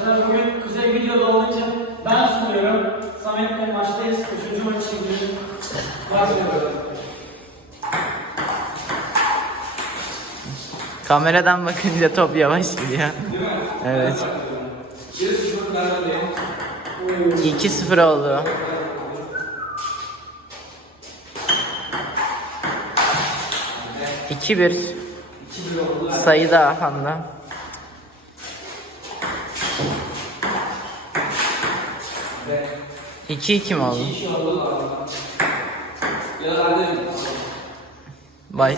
Arkadaşlar bugün Kuzey videoda olduğu için ben sunuyorum. Samet'le maçtayız. Üçüncü maç için başlıyoruz. Kameradan bakınca top yavaş gidiyor. Evet. 2-0 oldu. İki bir. Sayı da Han'da. İki iki mi oldu? Bay.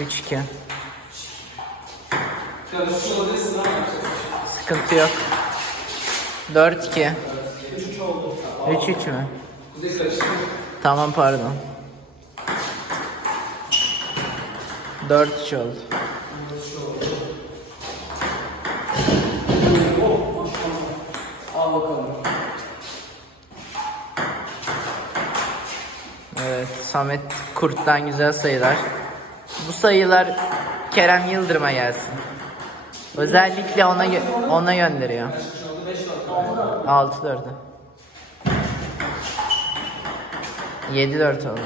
Üç iki. Sıkıntı yok. 4-2. 3-3 mü? Tamam pardon. 4-3 oldu. Evet, Samet Kurt'tan güzel sayılar. Bu sayılar Kerem Yıldırım'a gelsin. Özellikle ona ona gönderiyor. 6 4'e. 7 4 oldu.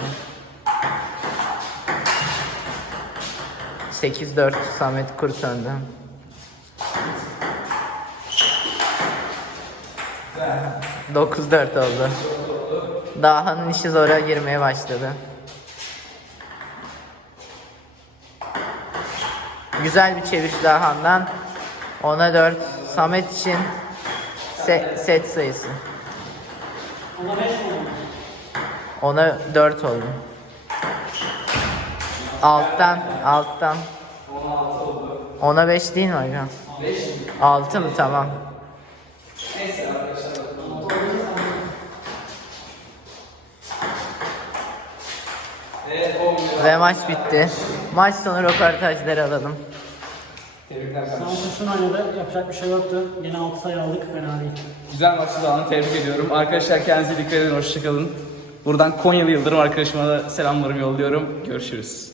8 4 Samet Kurt önden. 9-4 oldu. Daha'nın işi zora girmeye başladı. Güzel bir çeviriş Dahan'dan. 10'a 4. Samet için se set sayısı. 10'a 4 oldu. Alttan, alttan. 10'a 5 değil mi hocam? 6 mı? Tamam. Ve maç bitti. Maç sonu röportajları alalım. Samet şunu oynadı. Yapacak bir şey yoktu. Yine 6 sayı aldık. Fena değil. Güzel maçtı Dağ'ını tebrik ediyorum. Arkadaşlar kendinize dikkat edin. Hoşçakalın. Buradan Konyalı Yıldırım arkadaşıma da selamlarımı yolluyorum. Görüşürüz.